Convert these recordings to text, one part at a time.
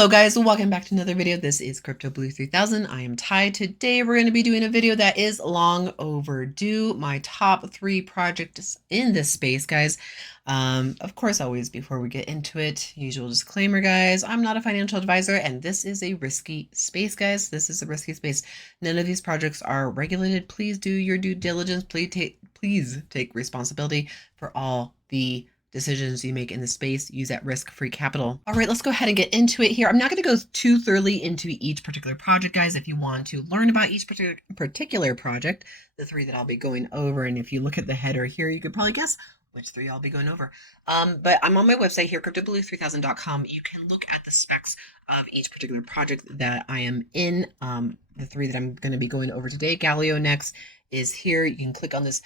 Hello guys, welcome back to another video. This is Crypto Blue 3000. I am Ty. Today we're going to be doing a video that is long overdue. My top 3 projects in this space, guys. Of course, always before we get into it, usual disclaimer, guys. I'm not a financial advisor and this is a risky space, guys. This is a risky space. None of these projects are regulated. Please do your due diligence. Please take responsibility for all the decisions you make in the space. Use that risk-free capital. All right, let's go ahead and get into it here. I'm not going to go too thoroughly into each particular project, guys. If you want to learn about each particular project, the 3 that I'll be going over, and if you look at the header here, you could probably guess which 3 I'll be going over. But I'm on my website here, cryptoblue3000.com. You can look at the specs of each particular project that I am in. The 3 that I'm going to be going over today, Galionex is here. You can click on this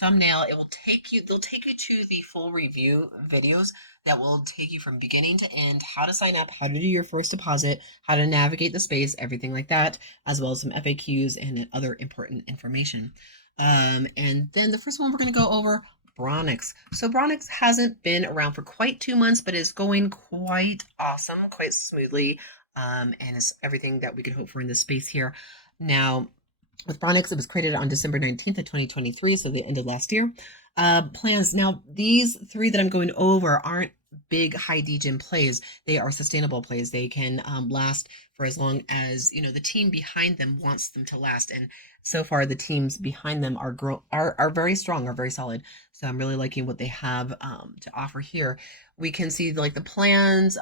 thumbnail. They'll take you to the full review videos that will take you from beginning to end, how to sign up, how to do your first deposit, how to navigate the space, everything like that, as well as some FAQs and other important information. And then the first one we're going to go over, Bronix. So Bronix hasn't been around for quite 2 months, but is going quite awesome, quite smoothly, and is everything that we could hope for in this space here. Now, with Bronix, it was created on December 19th of 2023, so the end of last year. Plans. Now, these 3 that I'm going over aren't big high degen plays. They are sustainable plays. They can last for as long as, the team behind them wants them to last. And so far, the teams behind them are very strong, are very solid. So I'm really liking what they have to offer here. We can see like the plans,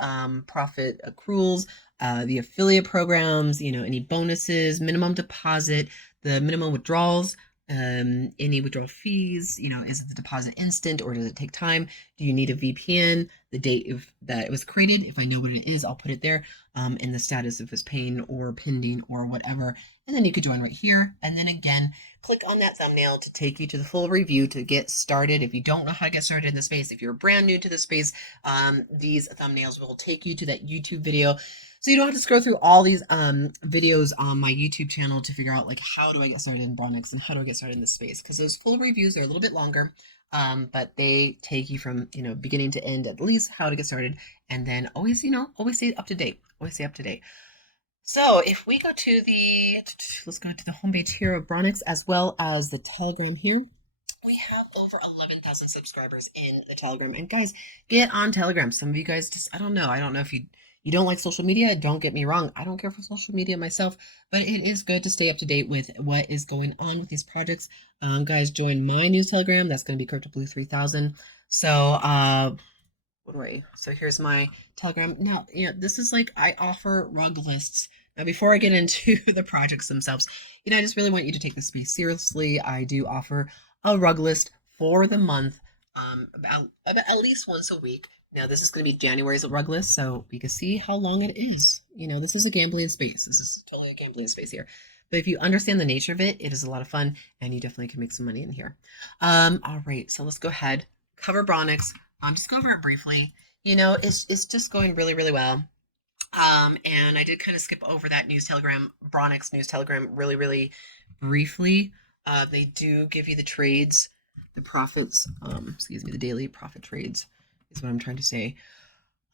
profit accruals, the affiliate programs, any bonuses, minimum deposit, the minimum withdrawals, any withdrawal fees, is the deposit instant or does it take time? Do you need a VPN? The date that it was created, if I know what it is, I'll put it there, and the status if it's paying or pending or whatever. And then you could join right here. And then again, click on that thumbnail to take you to the full review to get started. If you don't know how to get started in the space, if you're brand new to the space, these thumbnails will take you to that YouTube video. So you don't have to scroll through all these videos on my YouTube channel to figure out like how do I get started in Bronix and how do I get started in this space, because those full reviews are a little bit longer, but they take you from beginning to end, at least how to get started, and then always stay up to date. Always stay up to date. So if we go to let's go to the homepage here of Bronix as well as the Telegram here. We have over 11,000 subscribers in the Telegram. And guys, get on Telegram. Some of you guys just, I don't know if you don't like social media. Don't get me wrong. I don't care for social media myself, but it is good to stay up to date with what is going on with these projects. Guys, join my news Telegram. That's going to be Crypto Blue 3000. So, so here's my Telegram. Now, this is like, I offer rug lists. Now, before I get into the projects themselves, I just really want you to take this space seriously. I do offer a rug list for the month, about at least once a week. Now, this is going to be January's rug list, so we can see how long it is. This is a gambling space. This is totally a gambling space here. But if you understand the nature of it, it is a lot of fun, and you definitely can make some money in here. All right, so let's go ahead, cover Bronix. Just go over it briefly. It's just going really, really well. And I did kind of skip over that news telegram, Bronix news telegram, really, really briefly. They do give you the trades, the profits, the daily profit trades is what I'm trying to say.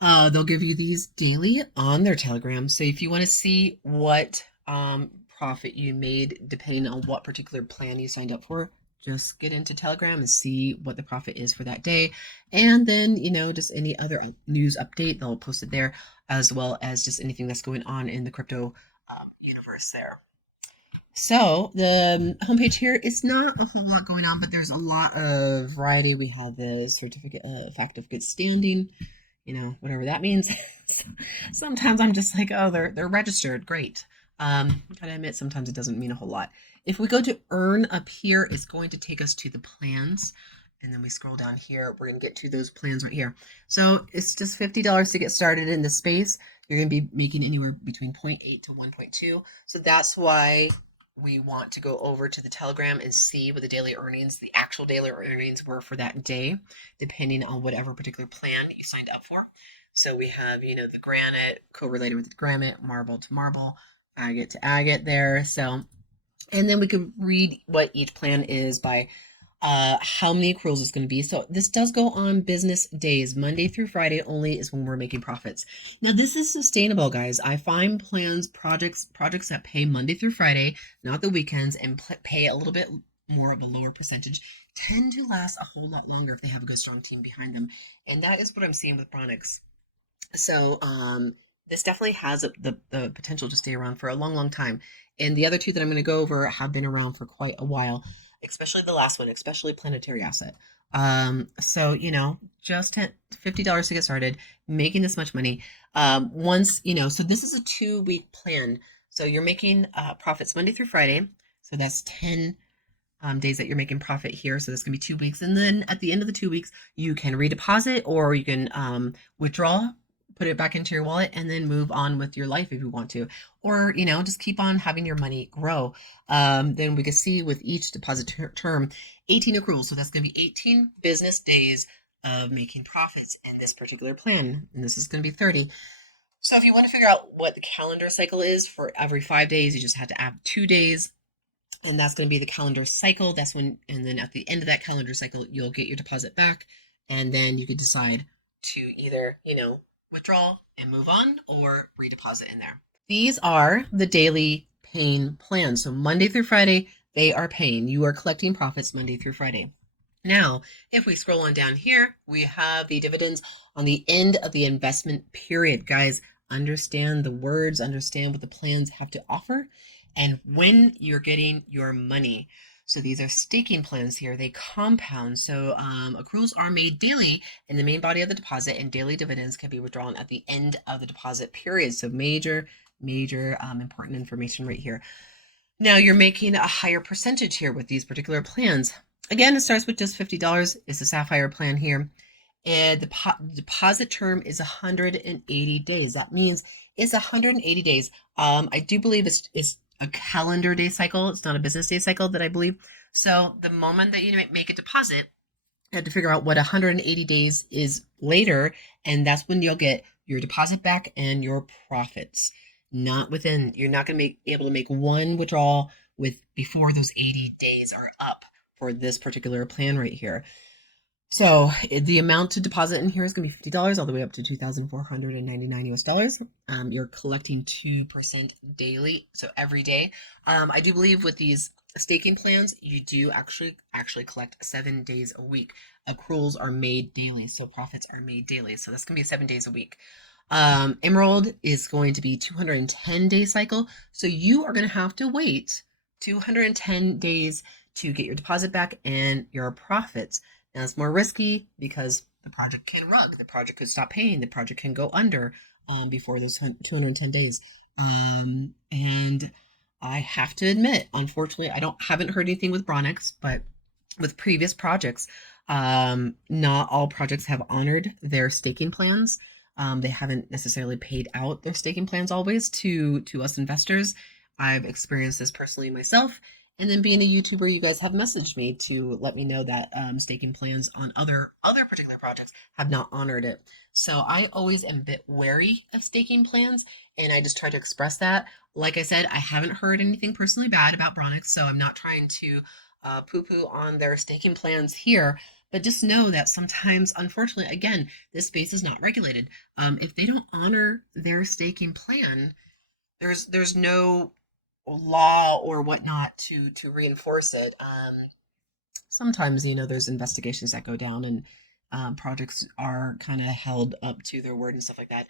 They'll give you these daily on their Telegram. So if you want to see what profit you made depending on what particular plan you signed up for, just get into Telegram and see what the profit is for that day. And then, just any other news update, they'll post it there, as well as just anything that's going on in the crypto universe there. So the homepage here is not a whole lot going on, but there's a lot of variety. We have the certificate of fact of good standing, whatever that means. Sometimes I'm just like, oh, they're registered. Great. Gotta admit, sometimes it doesn't mean a whole lot. If we go to earn up here, it's going to take us to the plans. And then we scroll down here, we're going to get to those plans right here. So it's just $50 to get started in the space. You're going to be making anywhere between 0.8 to 1.2. So that's why we want to go over to the Telegram and see what the actual daily earnings were for that day, depending on whatever particular plan you signed up for. So we have, the granite correlated with the granite, marble to marble, agate to agate there. So, and then we could read what each plan is by how many accruals it's going to be. So this does go on business days. Monday through Friday only is when we're making profits. Now this is sustainable, guys. I find plans, projects that pay Monday through Friday, not the weekends, and pay a little bit more of a lower percentage tend to last a whole lot longer if they have a good strong team behind them. And that is what I'm seeing with Bronix. So this definitely has the potential to stay around for a long, long time. And the other two that I'm going to go over have been around for quite a while, especially the last one, especially Planetary Asset. So just $50 to get started, making this much money. Once so this is a 2-week plan. So you're making profits Monday through Friday. So that's 10 days that you're making profit here. So that's gonna be 2 weeks, and then at the end of the 2 weeks, you can redeposit or you can withdraw, put it back into your wallet, and then move on with your life if you want to, or just keep on having your money grow. Then we can see with each deposit term, 18 accruals. So that's gonna be 18 business days of making profits in this particular plan, and this is gonna be 30. So if you want to figure out what the calendar cycle is for every 5 days, you just have to add 2 days, and that's going to be the calendar cycle. That's when, and then at the end of that calendar cycle, you'll get your deposit back, and then you could decide to either, withdraw and move on or redeposit in there. These are the daily paying plans. So Monday through Friday, they are paying. You are collecting profits Monday through Friday. Now, if we scroll on down here, we have the dividends on the end of the investment period. Guys, understand the words, understand what the plans have to offer, and when you're getting your money. So these are staking plans here. They compound. So accruals are made daily in the main body of the deposit, and daily dividends can be withdrawn at the end of the deposit period. So major important information right here. Now you're making a higher percentage here with these particular plans. Again, it starts with just $50. It's a Sapphire plan here. And the deposit term is 180 days. That means it's 180 days. I do believe it's a calendar day cycle. It's not a business day cycle that I believe. So the moment that you make a deposit, you have to figure out what 180 days is later, and that's when you'll get your deposit back and your profits. Not within, you're not going to be able to make one withdrawal before those 80 days are up for this particular plan right here. So the amount to deposit in here is going to be $50 all the way up to $2,499 US. You're collecting 2% daily, so every day. I do believe with these staking plans, you do actually collect 7 days a week. Accruals are made daily, so profits are made daily. So that's going to be 7 days a week. Emerald is going to be 210-day cycle, so you are going to have to wait 210 days to get your deposit back and your profits. Now it's more risky because the project can rug, the project could stop paying, the project can go under before those 210 days. And I have to admit, unfortunately, haven't heard anything with Bronix, but with previous projects, not all projects have honored their staking plans. They haven't necessarily paid out their staking plans always to us investors. I've experienced this personally myself. And then being a YouTuber, you guys have messaged me to let me know that staking plans on other particular projects have not honored it. So I always am a bit wary of staking plans, and I just try to express that. Like I said, I haven't heard anything personally bad about Bronix, so I'm not trying to poo-poo on their staking plans here. But just know that sometimes, unfortunately, again, this space is not regulated. If they don't honor their staking plan, there's no law or whatnot to reinforce it. Sometimes there's investigations that go down, and projects are kind of held up to their word and stuff like that.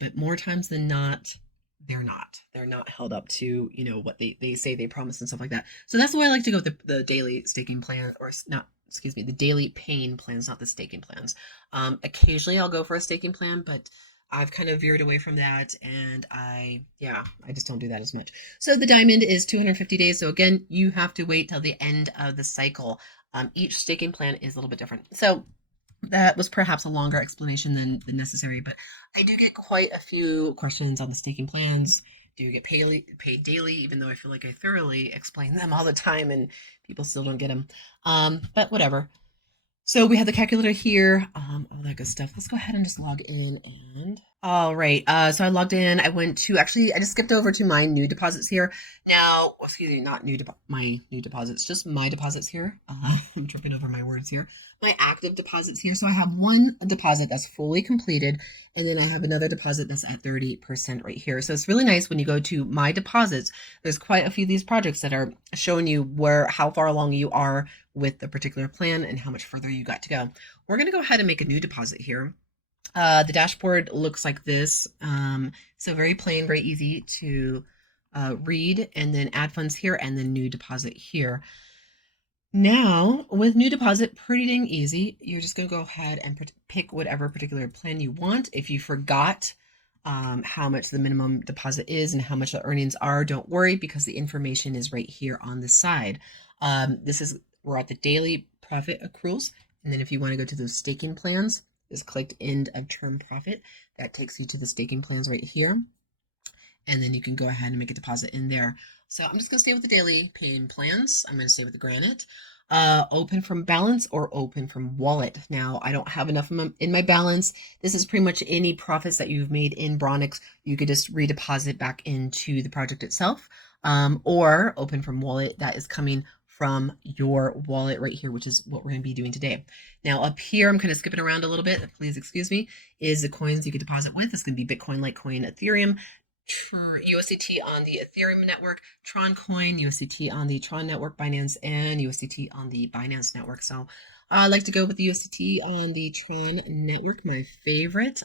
But more times than not, they're not held up to what they say they promise and stuff like that. So that's why I like to go with the daily staking plan, or not, excuse me, the daily paying plans, not the staking plans. Occasionally I'll go for a staking plan, but I've kind of veered away from that, and I just don't do that as much. So the diamond is 250 days. So again, you have to wait till the end of the cycle. Each staking plan is a little bit different. So that was perhaps a longer explanation than necessary, but I do get quite a few questions on the staking plans. Do you get paid daily, even though I feel like I thoroughly explain them all the time and people still don't get them. But whatever. So we have the calculator here, all that good stuff. Let's go ahead and just log in, and All right. So I logged in. I went to actually, I just skipped over to my new deposits here. Now, excuse me, not my new deposits, just my deposits here. I'm tripping over my words here. My active deposits here. So I have one deposit that's fully completed, and then I have another deposit that's at 30% right here. So it's really nice when you go to my deposits. There's quite a few of these projects that are showing you how far along you are with the particular plan and how much further you got to go. We're going to go ahead and make a new deposit here. The dashboard looks like this. So very plain, very easy to read, and then add funds here and then new deposit here. Now with new deposit, pretty dang easy. You're just going to go ahead and pick whatever particular plan you want. If you forgot how much the minimum deposit is and how much the earnings are, don't worry, because the information is right here on the side. We're at the daily profit accruals. And then if you want to go to those staking plans, just click end of term profit. That takes you to the staking plans right here. And then you can go ahead and make a deposit in there. So I'm just going to stay with the daily paying plans. I'm going to stay with the granite. Open from balance or open from wallet. Now, I don't have enough in my balance. This is pretty much any profits that you've made in Bronix. You could just redeposit back into the project itself, or open from wallet. That is coming from your wallet right here, which is what we're going to be doing today. Now up here, I'm kind of skipping around a little bit, please excuse me, is the coins you could deposit with. It's going to be Bitcoin, Litecoin, Ethereum, USDT on the Ethereum network, Tron coin, USDT on the Tron network, Binance, and USDT on the Binance network. So I like to go with the USDT on the Tron network, my favorite.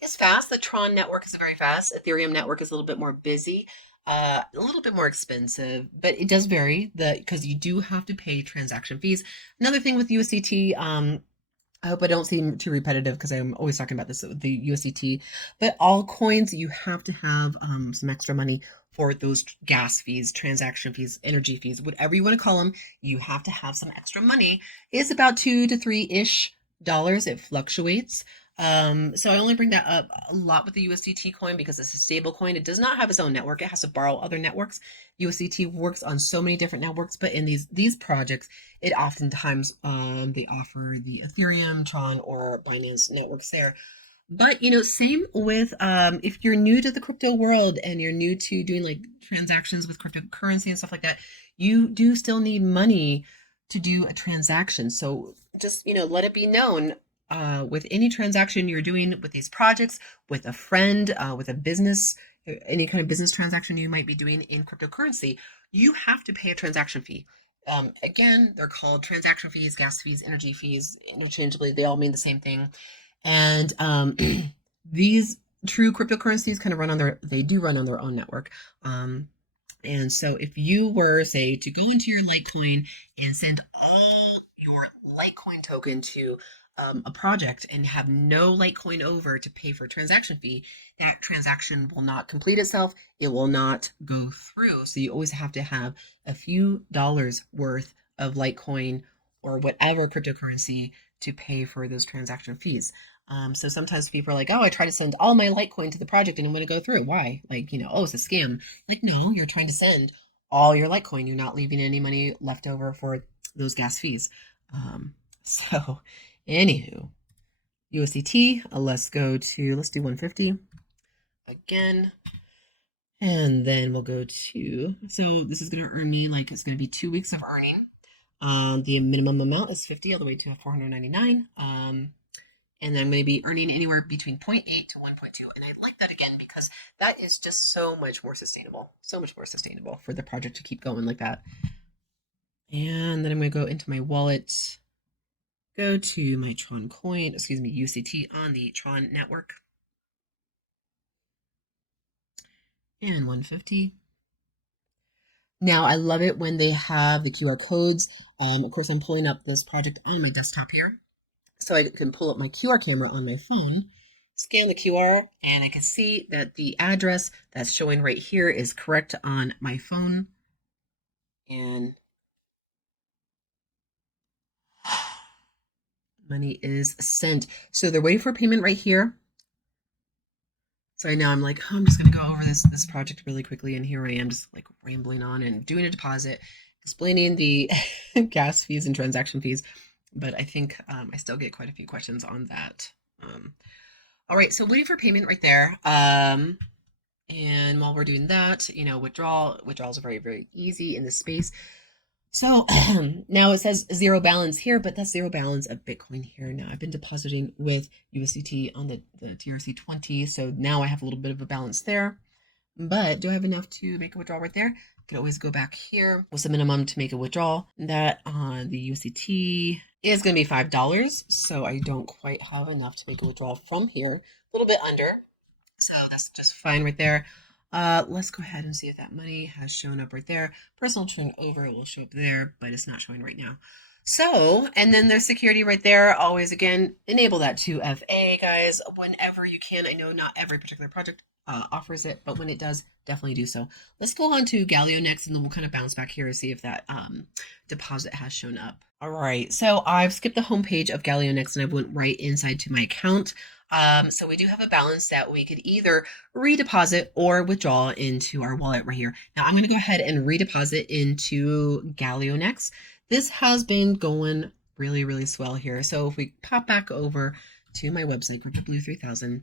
It's fast. The Tron network is very fast. Ethereum network is a little bit more busy. A little bit more expensive, but it does vary because you do have to pay transaction fees. Another thing with USDT, I hope I don't seem too repetitive because I'm always talking about this with the USDT, but all coins you have to have some extra money for those gas fees, transaction fees, energy fees, whatever you want to call them. You have to have some extra money. It's about $2 to $3-ish. It fluctuates. So I only bring that up a lot with the USDT coin because it's a stable coin. It does not have its own network. It has to borrow other networks. USDT works on so many different networks, but in these projects, it oftentimes they offer the Ethereum, Tron, or Binance networks there. But same with if you're new to the crypto world and you're new to doing like transactions with cryptocurrency and stuff like that, you do still need money to do a transaction. So just let it be known with any transaction you're doing with these projects, with a friend, with a business, any kind of business transaction you might be doing in cryptocurrency, you have to pay a transaction fee. Again, they're called transaction fees, gas fees, energy fees, interchangeably. They all mean the same thing. And these true cryptocurrencies kind of they do run on their own network. And so if you were, say, to go into your Litecoin and send all your Litecoin token to a project and have no Litecoin over to pay for a transaction fee, that transaction will not complete itself. It will not go through. So you always have to have a few dollars worth of Litecoin or whatever cryptocurrency to pay for those transaction fees. So sometimes people are like, oh, I try to send all my Litecoin to the project and it wouldn't go through. Why? Like, oh, it's a scam. Like, no, you're trying to send all your Litecoin. You're not leaving any money left over for those gas fees. So anywho, USDT, let's do 150 again. And then we'll go to, so this is going to earn me, like it's going to be 2 weeks of earning. The minimum amount is 50 all the way to 499. And I'm going to be earning anywhere between 0.8 to 1.2. And I like that again because that is just so much more sustainable for the project to keep going like that. And then I'm going to go into my wallet, go to my Tron coin, USDT on the Tron network. And 150. Now, I love it when they have the QR codes. Of course, I'm pulling up this project on my desktop here. So I can pull up my QR camera on my phone, scan the QR, and I can see that the address that's showing right here is correct on my phone. And money is sent. So they're waiting for payment right here. So now I'm like, oh, I'm just going to go over this project really quickly. And here I am just like rambling on and doing a deposit, explaining the gas fees and transaction fees. But I think I still get quite a few questions on that. All right, so waiting for payment right there. And while we're doing that, withdrawals are very, very easy in this space. So now it says zero balance here, but that's zero balance of Bitcoin here. Now I've been depositing with USDT on the TRC20, so now I have a little bit of a balance there. But do I have enough to make a withdrawal right there? I could always go back here. What's the minimum to make a withdrawal? That on the USDT is going to be $5. So I don't quite have enough to make a withdrawal from here. A little bit under. So that's just fine right there. Let's go ahead and see if that money has shown up right there. Personal turnover will show up there, but it's not showing right now. So, and then there's security right there. Always, again, enable that 2FA, guys, whenever you can. I know not every particular project offers it, but when it does, definitely do so. Let's go on to Gallion Next, and then we'll kind of bounce back here and see if that deposit has shown up. All right, so I've skipped the homepage of Gallion Next, and I went right inside to my account. So we do have a balance that we could either redeposit or withdraw into our wallet right here. Now I'm going to go ahead and redeposit into Galionex. This has been going really, really swell here. So if we pop back over to my website, CryptoBlue3000,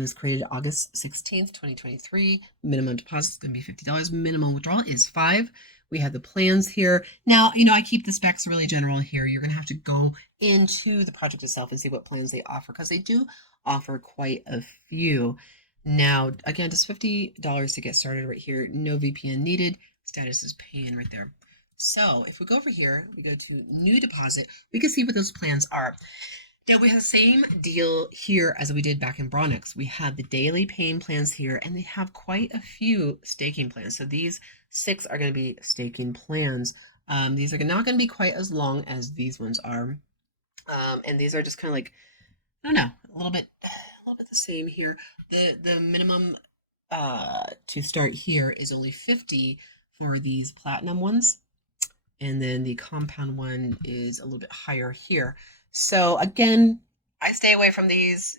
is created August 16th, 2023. Minimum deposit is going to be $50. Minimum withdrawal is $5. We have the plans here. Now, I keep the specs really general here. You're going to have to go into the project itself and see what plans they offer, because they do offer quite a few. Now, again, just $50 to get started right here. No VPN needed. Status is paying right there. So if we go over here, we go to new deposit, we can see what those plans are. Now we have the same deal here as we did back in Bronix. We have the daily paying plans here, and they have quite a few staking plans. So these 6 are going to be staking plans. These are not going to be quite as long as these ones are. And these are just kind of like, I don't know, a little bit the same here. The minimum to start here is only 50 for these platinum ones. And then the compound one is a little bit higher here. So again, I stay away from these.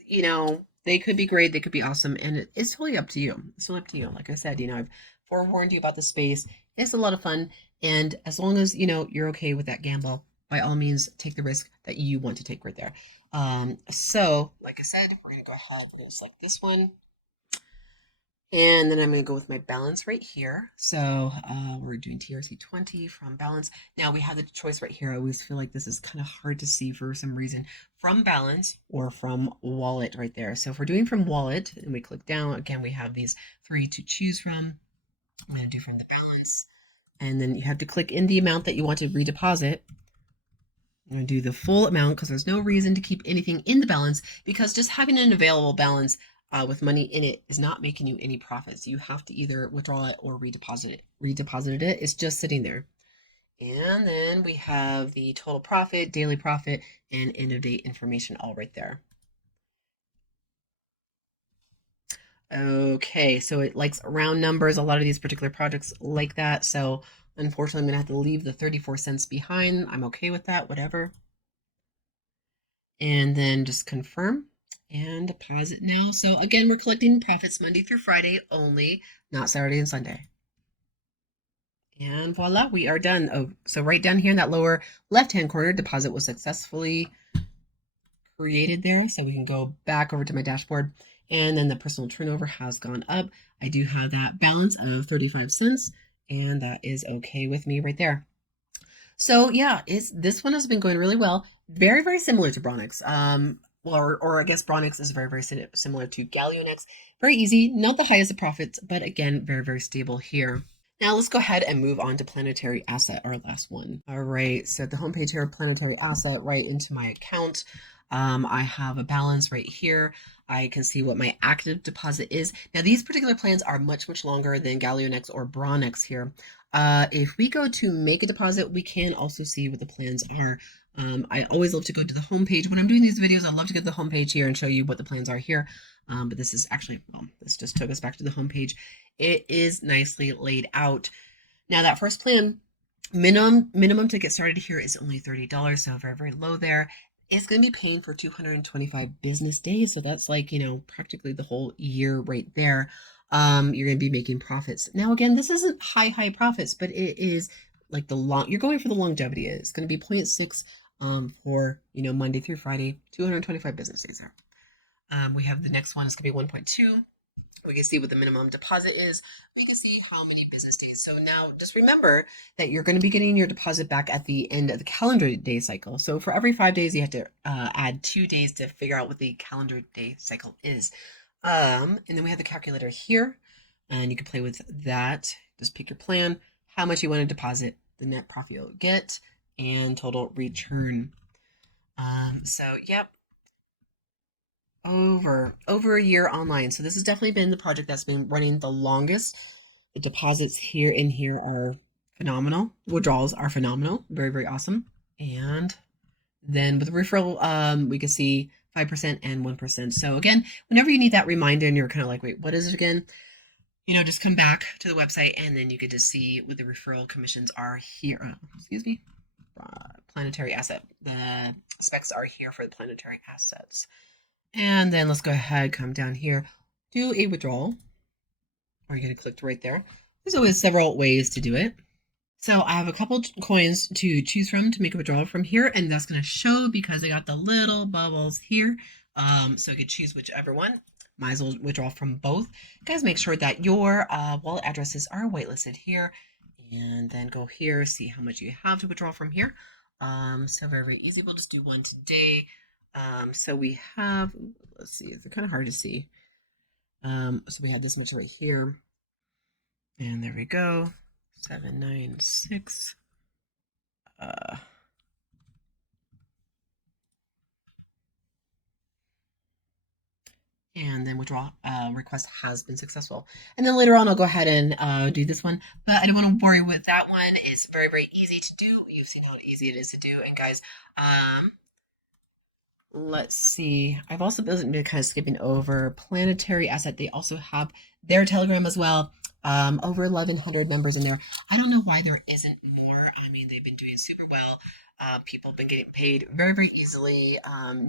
They could be great, they could be awesome, and it's totally up to you. It's totally up to you. Like I said, I've forewarned you about the space. It's a lot of fun, and as long as you're okay with that gamble, by all means, take the risk that you want to take right there. So like I said, we're gonna go ahead. We're gonna select this one. And then I'm going to go with my balance right here. So we're doing TRC20 from balance. Now we have the choice right here. I always feel like this is kind of hard to see for some reason, from balance or from wallet right there. So if we're doing from wallet and we click down, again, we have these 3 to choose from. I'm going to do from the balance. And then you have to click in the amount that you want to redeposit. I'm going to do the full amount because there's no reason to keep anything in the balance, because just having an available balance with money in it is not making you any profits. You have to either withdraw it or redeposit it. Redeposited it, it's just sitting there. And then we have the total profit, daily profit, and end of date information all right there. Okay, so it likes round numbers. A lot of these particular projects like that. So unfortunately, I'm going to have to leave the 34 cents behind. I'm okay with that, whatever. And then just confirm and deposit now. So again, we're collecting profits Monday through Friday only, not Saturday and Sunday. And voila, we are done. Oh, so right down here in that lower left-hand corner, deposit was successfully created there. So we can go back over to my dashboard, and then the personal turnover has gone up. I do have that balance of 35 cents, and that is okay with me right there. So yeah, this one has been going really well. Very, very similar to Bronix. Or I guess Bronix is very, very similar to Galionex. Very easy, not the highest of profits, but again, very, very stable here. Now let's go ahead and move on to Planetary Asset, our last one. All right, so at the homepage here, Planetary Asset, right into my account. I have a balance right here. I can see what my active deposit is. Now these particular plans are much, much longer than Galionex or Bronix here. If we go to make a deposit, we can also see what the plans are. I always love to go to the homepage. When I'm doing these videos, I love to get the homepage here and show you what the plans are here. But this is actually, well, this just took us back to the homepage. It is nicely laid out. Now that first plan, minimum to get started here is only $30, so very, very low there. It's going to be paying for 225 business days, so that's like, practically the whole year right there. You're going to be making profits. Now, again, this isn't high profits, but it is like you're going for the longevity. It's going to be 0.6 for, Monday through Friday, 225 business days there. We have the next one is going to be 1.2. We can see what the minimum deposit is. We can see how many business days. So now just remember that you're going to be getting your deposit back at the end of the calendar day cycle. So for every 5 days, you have to add 2 days to figure out what the calendar day cycle is. And then we have the calculator here, and you can play with that. Just pick your plan, how much you want to deposit, the net profit you'll get, and total return. So yep, over a year online. So this has definitely been the project that's been running the longest. The deposits here in here are phenomenal. Withdrawals are phenomenal. Very, very awesome. And then with the referral, we can see 5% and 1%. So again, whenever you need that reminder and you're kind of like, wait, what is it again? Just come back to the website and then you get to see what the referral commissions are here. Excuse me. Planetary Asset. The specs are here for the Planetary Assets. And then let's go ahead, come down here, do a withdrawal. Or you're going to click right there. There's always several ways to do it. So I have a couple coins to choose from to make a withdrawal from here, and that's going to show because I got the little bubbles here. So I could choose whichever one. Might as well withdraw from both. Guys, make sure that your wallet addresses are whitelisted here, and then go here, see how much you have to withdraw from here. So very, very easy. We'll just do one today. So we have, let's see, it's kind of hard to see. So we had this much right here, and there we go, 796. And then withdraw request has been successful. And then later on, I'll go ahead and do this one, but I don't want to worry with that one. It's very, very easy to do. You've seen how easy it is to do. And guys, let's see. I've also been kind of skipping over Planetary Asset. They also have their Telegram as well. Over 1,100 members in there. I don't know why there isn't more. I mean, they've been doing super well. People have been getting paid very, very easily.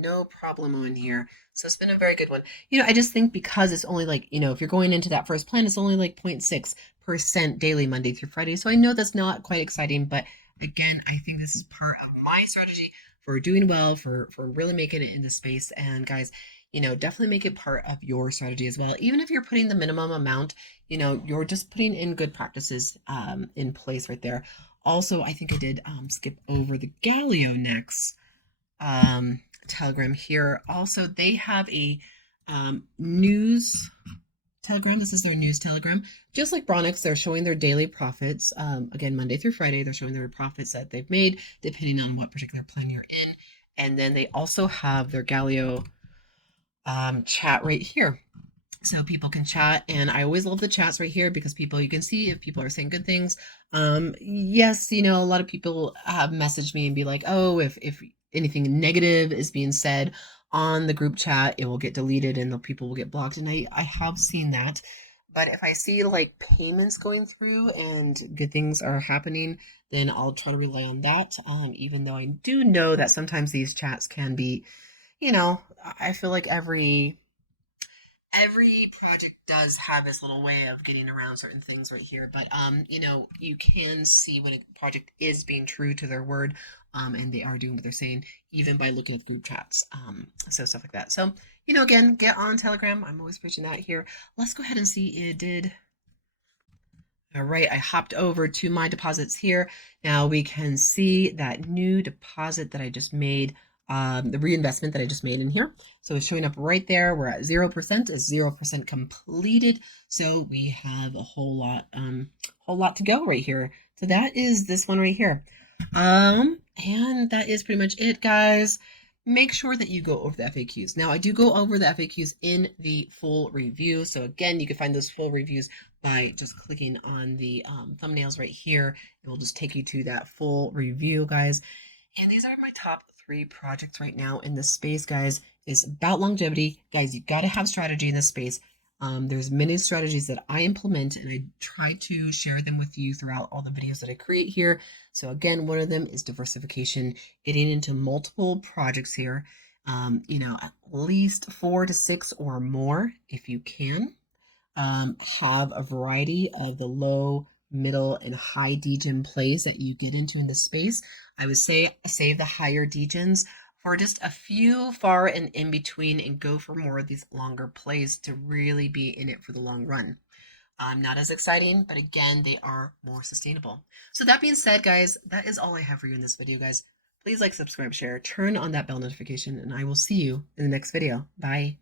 No problem on here. So it's been a very good one. I just think because it's only like, if you're going into that first plan, it's only like 0.6% daily, Monday through Friday. So I know that's not quite exciting, but again, I think this is part of my strategy for doing well, for really making it in the space. And guys, definitely make it part of your strategy as well. Even if you're putting the minimum amount, you're just putting in good practices in place right there. Also, I think I did skip over the Galionex Telegram here. Also, they have a news Telegram. This is their news Telegram. Just like Bronix, they're showing their daily profits. Again, Monday through Friday, they're showing their profits that they've made, depending on what particular plan you're in. And then they also have their Galio chat right here. So people can chat, and I always love the chats right here because you can see if people are saying good things. Yes, a lot of people have messaged me and be like, oh, if anything negative is being said on the group chat, it will get deleted and the people will get blocked. And I have seen that. But if I see like payments going through and good things are happening, then I'll try to rely on that. Even though I do know that sometimes these chats can be, I feel like every project does have this little way of getting around certain things right here, but you can see when a project is being true to their word, and they are doing what they're saying, even by looking at the group chats, so stuff like that. So again, get on Telegram. I'm always preaching that here. Let's go ahead and see it did. All right, I hopped over to my deposits here. Now we can see that new deposit that I just made, the reinvestment that I just made in here. So it's showing up right there. We're at 0%. It's 0% completed. So we have a whole lot to go right here. So that is this one right here. And that is pretty much it, guys. Make sure that you go over the FAQs. Now, I do go over the FAQs in the full review. So again, you can find those full reviews by just clicking on the thumbnails right here. It will just take you to that full review, guys. And these are my top 3 projects right now in this space, guys. It's about longevity. Guys, you got to have strategy in this space. There's many strategies that I implement, and I try to share them with you throughout all the videos that I create here. So again, one of them is diversification, getting into multiple projects here. At least 4 to 6 or more if you can. Have a variety of the low, middle, and high degen plays that you get into in this space. I would say save the higher degens for just a few far and in between and go for more of these longer plays to really be in it for the long run. Not as exciting, but again, they are more sustainable. So that being said, guys, that is all I have for you in this video, guys. Please like, subscribe, share, turn on that bell notification, and I will see you in the next video. Bye.